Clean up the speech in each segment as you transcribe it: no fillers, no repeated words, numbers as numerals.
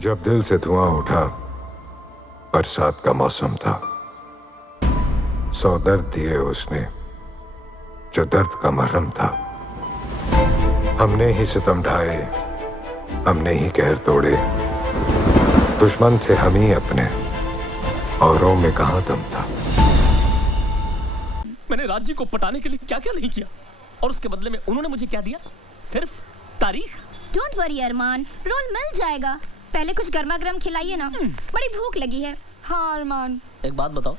जब दिल से धुआं उठा, बरसात का मौसम था। 100 दर्द दिए उसने, जो दर्द का मरहम था। हमने ही सितम ढाए, हमने ही कहर तोड़े। दुश्मन थे हम ही अपने, औरों में कहां दम था। मैंने राज्य को पटाने के लिए क्या क्या नहीं किया, और उसके बदले में उन्होंने मुझे क्या दिया? सिर्फ तारीख। डोंट वरी अरमान, रोल मिल जाएगा। पहले कुछ गर्मा गर्म खिलाइए ना, बड़ी भूख लगी है। हाँ अरमान, एक बात बताओ,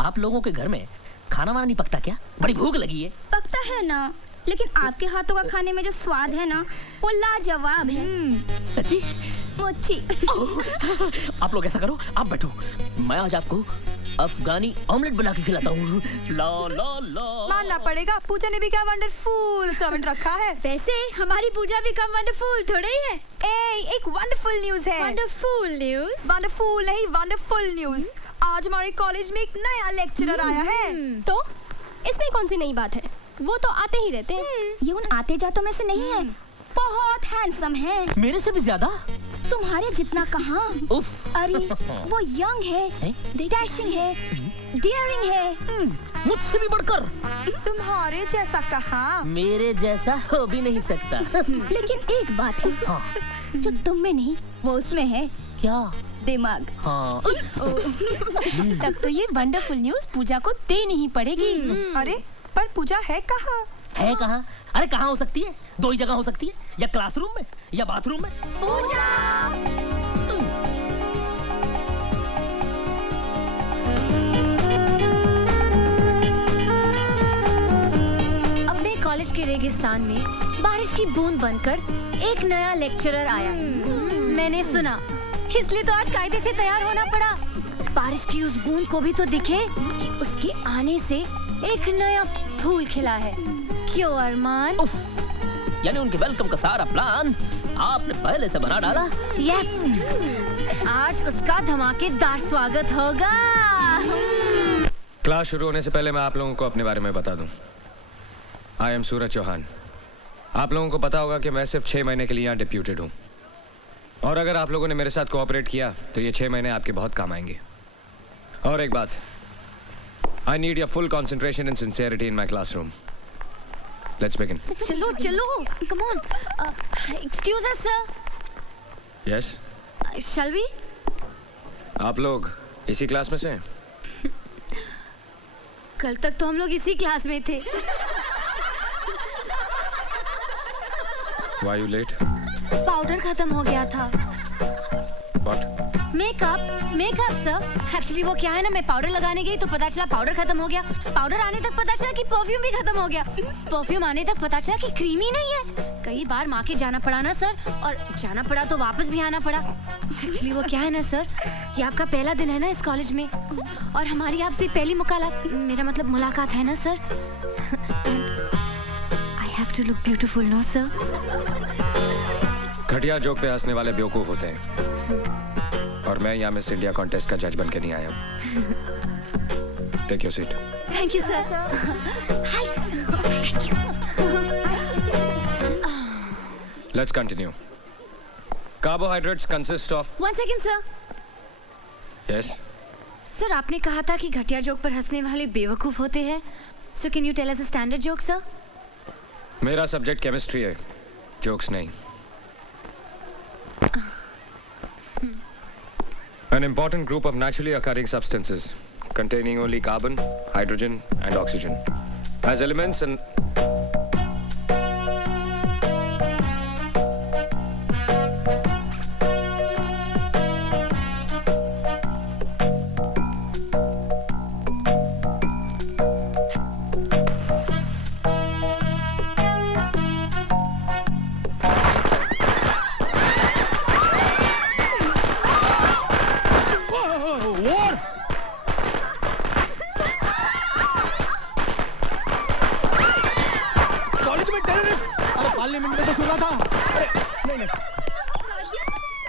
आप लोगों के घर में खाना वाना नहीं पकता क्या? बड़ी भूख लगी है। पकता है ना, लेकिन आपके हाथों का खाने में जो स्वाद है ना, वो लाजवाब है। सच्ची? मुच्छी। आप लोग ऐसा करो, आप बैठो, मैं आज आपको अफगानी ऑमलेट बना के खिलाता हूँ। ला ला ला। मानना पड़ेगा, पूजा ने भी क्या वंडरफुल सर्वेंट रखा है। वैसे हमारी पूजा भी कम वंडरफुल थोड़े ही है। एक वंडरफुल न्यूज़ है। Wonderful news? वंडरफुल नहीं, वंडरफुल न्यूज़। आज हमारे कॉलेज में एक नया लेक्चरर आया है। तो इसमें कौन सी नई बात है? वो तो आते ही रहते हैं। ये उन आते जातों में से नहीं है। बहुत हैंडसम है। मेरे से भी ज्यादा? तुम्हारे जितना कहाँ। उफ। अरे वो यंग है, डैशिंग है, डेयरिंग है। मुझसे भी बढ़कर। तुम्हारे जैसा कहाँ? मेरे जैसा हो भी नहीं सकता। लेकिन एक बात है, हाँ। जो तुम में नहीं वो उसमें है। क्या? दिमाग। हाँ। तब तो ये वंडरफुल न्यूज़ पूजा को देनी ही पड़ेगी। अरे पर पूजा है कहाँ? है कहाँ? अरे कहाँ हो सकती है? दो ही जगह हो सकती है, या क्लासरूम में या बाथरूम में। पूजा! अपने कॉलेज के रेगिस्तान में बारिश की बूंद बनकर एक नया लेक्चरर आया। मैंने सुना, इसलिए तो आज कायदे से तैयार होना पड़ा। बारिश की उस बूंद को भी तो दिखे कि उसके आने से एक नया फूल खिला है। क्यों अरमान? यानी उनके वेलकम का सारा प्लान आपने पहले से बना डाला? यस, आज उसका धमाकेदार स्वागत होगा। क्लास शुरू होने से पहले मैं आप लोगों को अपने बारे में बता दूं। आई एम सूरज चौहान। आप लोगों को पता होगा कि मैं सिर्फ 6 महीने के लिए यहाँ डिप्यूटेड हूँ, और अगर आप लोगों ने मेरे साथ कोऑपरेट किया तो ये 6 महीने आपके बहुत काम आएंगे। और एक बात, I need your full concentration and sincerity in my classroom. Let's begin. चलो चलो, come on. Excuse us sir. Yes? Shall we? आप लोग इसी क्लास में से हैं? कल तक तो हम लोग इसी क्लास में थे। Why you late? पाउडर खत्म हो गया था। What? Makeup sir. एक्चुअली वो क्या है ना, मैं पाउडर लगाने गई तो पता चला पाउडर खत्म हो गया। पाउडर आने तक पता चला कि परफ्यूम भी खत्म हो गया। परफ्यूम आने तक पता चला कि क्रीम ही नहीं है। कई बार मार्केट जाना पड़ा ना सर, और जाना पड़ा तो वापस भी आना पड़ा। एक्चुअली वो क्या है ना सर, ये आपका पहला दिन है ना इस कॉलेज में, और हमारी आपसे पहली मुलाकात है ना sir. I have to look beautiful, no sir? घटिया जोक पे हंसने वाले बेवकूफ होते हैं, और मैं यहाँ मिस इंडिया कॉन्टेस्ट का जज बन के नहीं आया। Take your seat. Thank you sir. Let's continue. Carbohydrates consist of. 1 second sir. Yes? Sir आपने कहा था कि घटिया जोक पर हंसने वाले बेवकूफ होते हैं। So can you tell us a standard joke sir? मेरा सब्जेक्ट केमिस्ट्री है, जोक्स नहीं। An important group of naturally occurring substances containing only carbon, hydrogen, and oxygen as elements and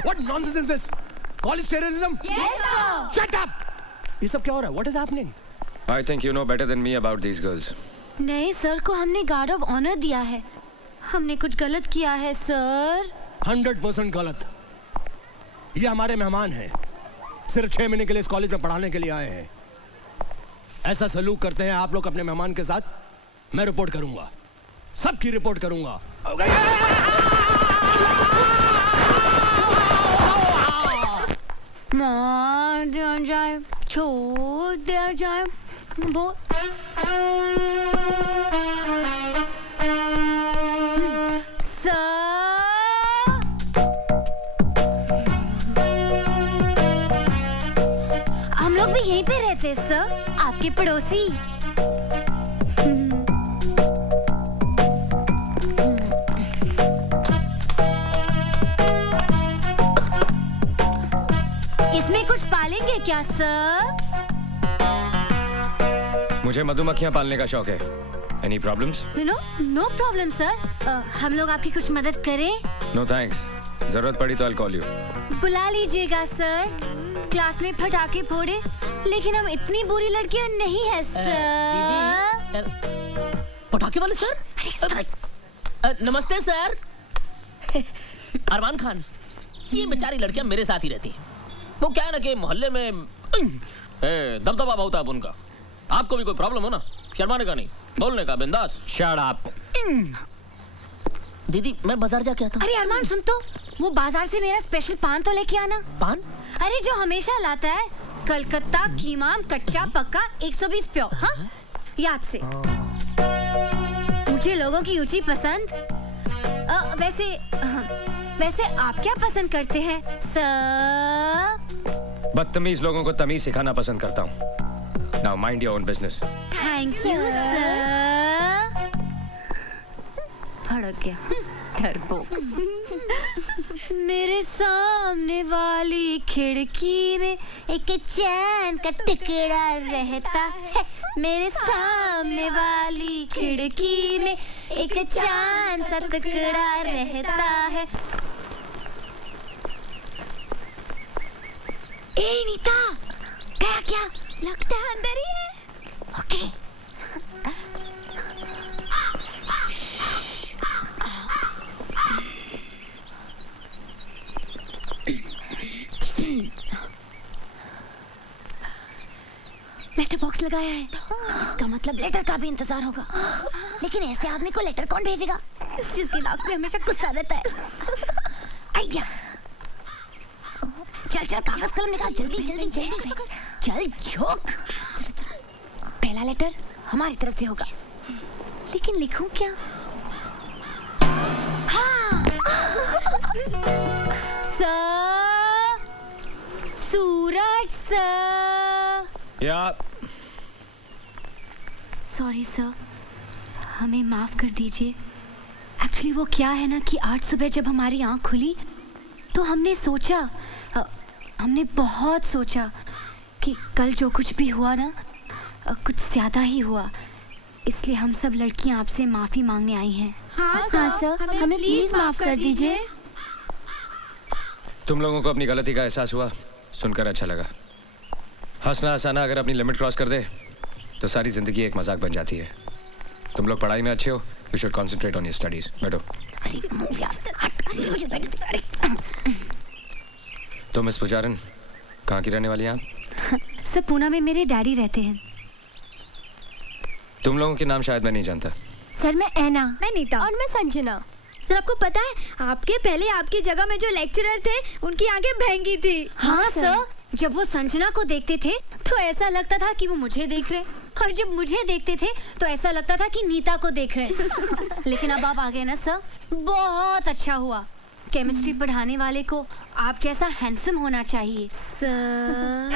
What nonsense is this? College terrorism? Yes, sir. Shut up! ये सब क्या हो रहा है? What is happening? I think you know better than me about these girls. नहीं sir को हमने guard of honour दिया है। हमने कुछ गलत किया है सर। 100% गलत। ये हमारे मेहमान हैं, सिर्फ 6 महीने के लिए इस कॉलेज में पढ़ाने के लिए आए हैं। ऐसा सलूक करते हैं आप लोग अपने मेहमान के साथ? मैं रिपोर्ट करूंगा, सबकी रिपोर्ट करूंगा। मार दिया जाए, छोड़ दिया जाए, वो हम लोग भी यहीं पे रहते सर, आपके पड़ोसी। इसमें कुछ पालेंगे क्या सर? मुझे मधुमक्खियां पालने का शौक है। Any problems? No problem sir. हम लोग आपकी कुछ मदद करें? नो थैंक्स, जरूरत पड़ी तो I'll call you। बुला लीजिएगा सर। क्लास में पटाखे फोड़े, लेकिन हम इतनी बुरी लड़कियां नहीं है सर। पटाखे वाले सर? नमस्ते सर। अरमान खान, ये बेचारी लड़कियां मेरे साथ ही रहती हैं। वो क्या है ना कि मोहल्ले में दबदबा बहुत है उनका। आपको भी कोई प्रॉब्लम हो ना, शर्माने का नहीं, बोलने का, बिंदास। Shut up. दीदी मैं बाजार जाके आता हूँ। अरे अरमान सुन तो, वो बाजार से मेरा स्पेशल पान तो लेके आना। पान? अरे जो हमेशा लाता है, कलकत्ता कीमाम कच्चा पक्का 120 प्योर। हाँ याद से। मुझे लोगों की ऊंची पसंद। वैसे आप क्या पसंद करते हैं सर? बदतमीज लोगों को तमीज सिखाना पसंद करता हूँ। Now mind your own business। Thank you sir. भड़क गया डरपोक। मेरे सामने वाली खिड़की में एक चैन का टुकड़ा रहता है। मेरे सामने वाली खिड़की में एक चांद सा टुकड़ा रहता है। ए नीता, गया क्या? लगता है अंदर ही है। ओके। लेटर बॉक्स लगाया है, इसका मतलब लेटर का भी इंतजार होगा। लेकिन ऐसे आदमी को लेटर कौन भेजेगा जिसकी नाक पे हमेशा गुस्सा रहता है? आइडिया। चल चल कागज कलम निकाल, जल्दी जल्दी जल्दी। चल झोंक। पहला लेटर हमारी तरफ से होगा, लेकिन लिखूं क्या? हाँ। सर, सूरज सर। या सॉरी सर, हमें माफ कर दीजिए। एक्चुअली वो क्या है ना कि आज सुबह जब हमारी आंख खुली तो हमने बहुत सोचा कि कल जो कुछ भी हुआ ना, कुछ ज़्यादा ही हुआ। इसलिए हम सब लड़कियां आपसे माफ़ी मांगने आई हैं। हाँ सर, हमें प्लीज माफ कर दीजिए। तुम लोगों को अपनी गलती का एहसास हुआ, सुनकर अच्छा लगा। हंसना हंसाना अगर अपनी लिमिट क्रॉस कर दे तो सारी जिंदगी एक मजाक बन जाती है। तुम लोग पढ़ाई में अच्छे हो, you should concentrate on your studies. बैठो। तो मिस पुजारन, कहाँ की रहने वाली हैं आप? सर, पूना में मेरे डैडी रहते हैं। तुम लोगों के नाम शायद मैं नहीं जानता। सर मैं ऐना। मैं नीता। और मैं संजना। सर आपको पता है, आपके पहले आपकी जगह में जो लेक्चरर थे उनकी आंखें भैंगी थी। हाँ सर, जब वो संजना को देखते थे तो ऐसा लगता था कि वो मुझे देख रहे, और जब मुझे देखते थे तो ऐसा लगता था कि नीता को देख रहे। लेकिन अब आप आ गए ना सर, बहुत अच्छा हुआ। केमिस्ट्री पढ़ाने वाले को आप जैसा हैंडसम होना चाहिए सर।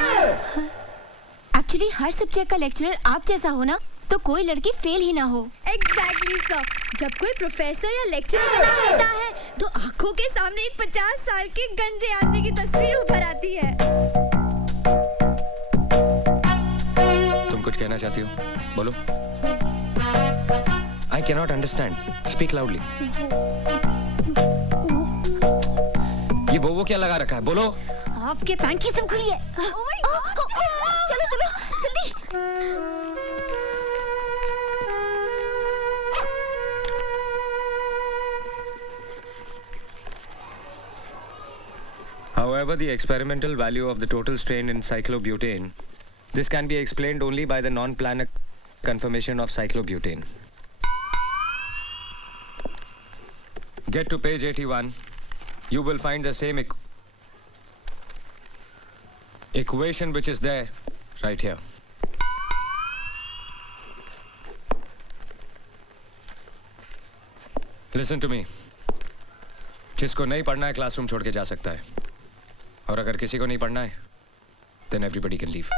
एक्चुअली हर सब्जेक्ट का लेक्चरर आप जैसा हो ना, तो कोई लड़की फेल ही ना हो। एग्जैक्टली सर, जब कोई प्रोफेसर या लेक्चरर बना होता है तो आंखों के सामने एक 50 साल के गंजे आदमी की तस्वीर उभर आती है। तुम कुछ कहना चाहती हो? बोलो। I cannot understand. Speak loudly. ये वो क्या लगा रखा है? बोलो। आपके पैंट की सब खुली है। चलो चलो जल्दी। However, the experimental value of the total strain in cyclobutane, this can be explained only by the non-planar conformation of cyclobutane. Get to page 81. You will find the same equation which is there right here. Listen to me. जिसको नहीं पढ़ना है classroom छोड़ के जा सकता है, और अगर किसी को नहीं पढ़ना है, then everybody can leave.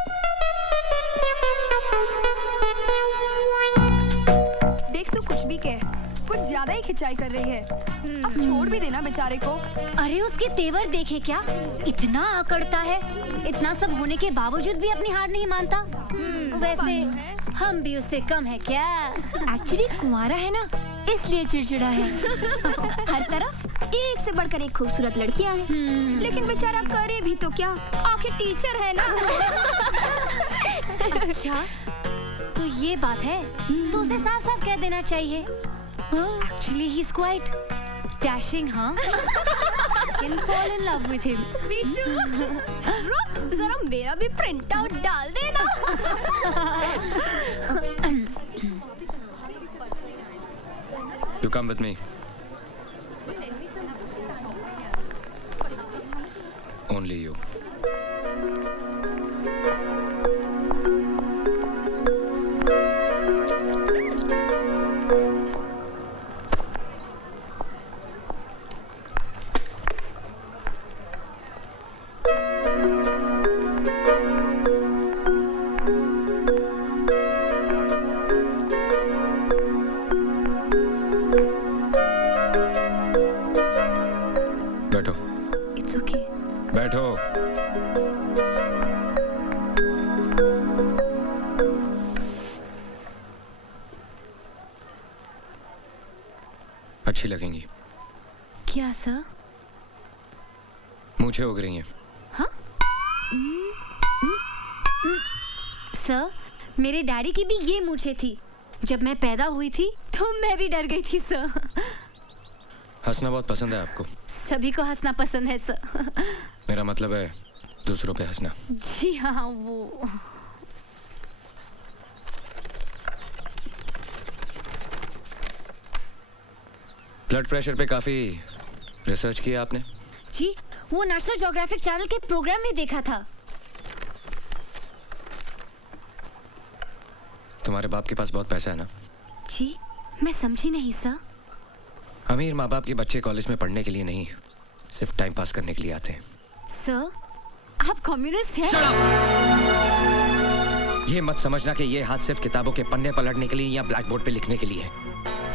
देख तू कुछ भी कह, कुछ ज्यादा ही खिंचाई कर रही है। अब छोड़ भी देना बेचारे को। अरे उसके तेवर देखे क्या, इतना आकड़ता है, इतना सब होने के बावजूद भी अपनी हार नहीं मानता। वैसे हम भी उससे कम है क्या? एक्चुअली कुंवारा है ना, इसलिए चिड़चिड़ा है। हर तरफ एक से बढ़कर एक खूबसूरत लड़कियां हैं, लेकिन बेचारा करे भी तो क्या, आखिर टीचर है ना। अच्छा, तो ये बात है, तो उसे साफ-साफ कह देना चाहिए। Actually, he's quite dashing, huh? Can fall in love with him. Me too. रुक, जरा मेरा भी प्रिंट आउट डाल देना। You come with me. Only you. बैठो। It's okay. बैठो। अच्छी लगेंगी। क्या सर? मूंछें उग रही हैं। हाँ? सर, मेरे डैडी की भी ये मूंछें थी। जब मैं पैदा हुई थी तो मैं भी डर गई थी सर। हंसना बहुत पसंद है आपको। सभी को हंसना पसंद है सर। मेरा मतलब है दूसरों पे हंसना। जी हाँ, वो ब्लड प्रेशर पे काफी रिसर्च किया आपने? जी, वो नेशनल ज्योग्राफिक चैनल के प्रोग्राम में देखा था। तुम्हारे बाप के पास बहुत पैसा है ना? जी, मैं समझी नहीं सर। अमीर माँ बाप के बच्चे कॉलेज में पढ़ने के लिए नहीं, सिर्फ टाइम पास करने के लिए आते हैं। सर, आप कम्युनिस्ट हैं? ये मत समझना कि ये हाथ सिर्फ किताबों के पन्ने पलटने के लिए या ब्लैक बोर्ड पे लिखने के लिए है।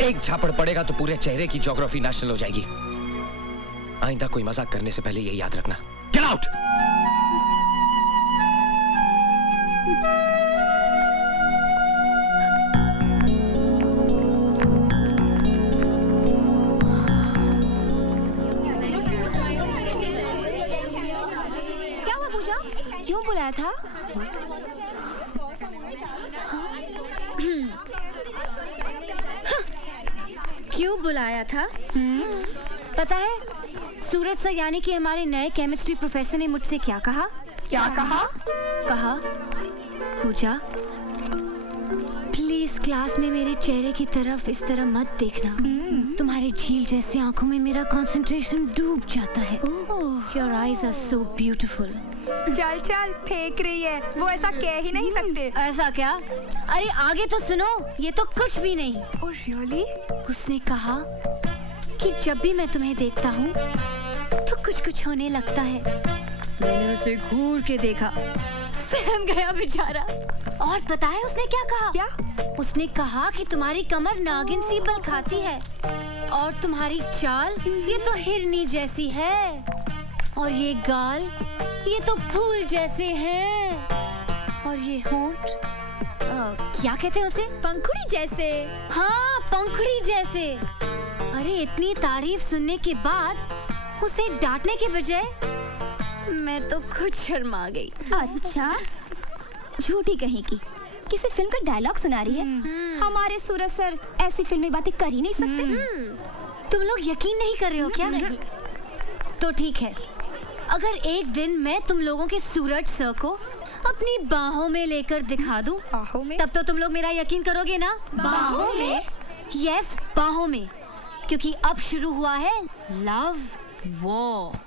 एक झापड़ पड़ेगा तो पूरे चेहरे की ज्योग्राफी नेशनल हो जाएगी। आइंदा कोई मजाक करने से पहले ये याद रखना। Get out! क्या हुआ पूजा? क्यों बुलाया था? क्यों बुलाया था? पता है, सूरज सर यानी कि हमारे नए केमिस्ट्री प्रोफेसर ने मुझसे क्या कहा? क्या कहा? कहा, पूजा प्लीज क्लास में मेरे चेहरे की तरफ इस तरह मत देखना। तुम्हारे झील जैसे आंखों में मेरा कंसंट्रेशन डूब जाता है। Your eyes are so beautiful. चल चल, फेंक रही है, वो ऐसा कह ही नहीं सकते। ऐसा क्या? अरे आगे तो सुनो, ये तो कुछ भी नहीं। Oh really? उसने कहा कि जब भी मैं तुम्हें देखता हूँ तो कुछ कुछ होने लगता है। मैंने उसे घूर के देखा, सहम गया बेचारा। और पता है उसने क्या कहा? क्या? उसने कहा कि तुम्हारी कमर नागिन सी बल खाती है और तुम्हारी चाल ये तो हिरनी जैसी है और ये गाल ये तो फूल जैसे हैं और ये होंठ क्या कहते हैं उसे? पंखुड़ी जैसे। हाँ, पंखुड़ी जैसे। अरे इतनी तारीफ सुनने के बाद उसे डांटने के बजाय मैं तो खुद शर्मा गई। अच्छा, झूठी कहीं की किसी फिल्म का डायलॉग सुना रही है। हमारे सूरज सर ऐसी फिल्मी बातें कर ही नहीं सकते। तुम लोग यकीन नहीं कर रहे हो क्या? नहीं। तो ठीक है, अगर एक दिन मैं तुम लोगों के सूरज सर को अपनी बाहों में लेकर दिखा दूं, बाहों में? तब तो तुम लोग मेरा यकीन करोगे ना? बाहों में? यस, बाहों में, क्योंकि अब शुरू हुआ है लव वॉर।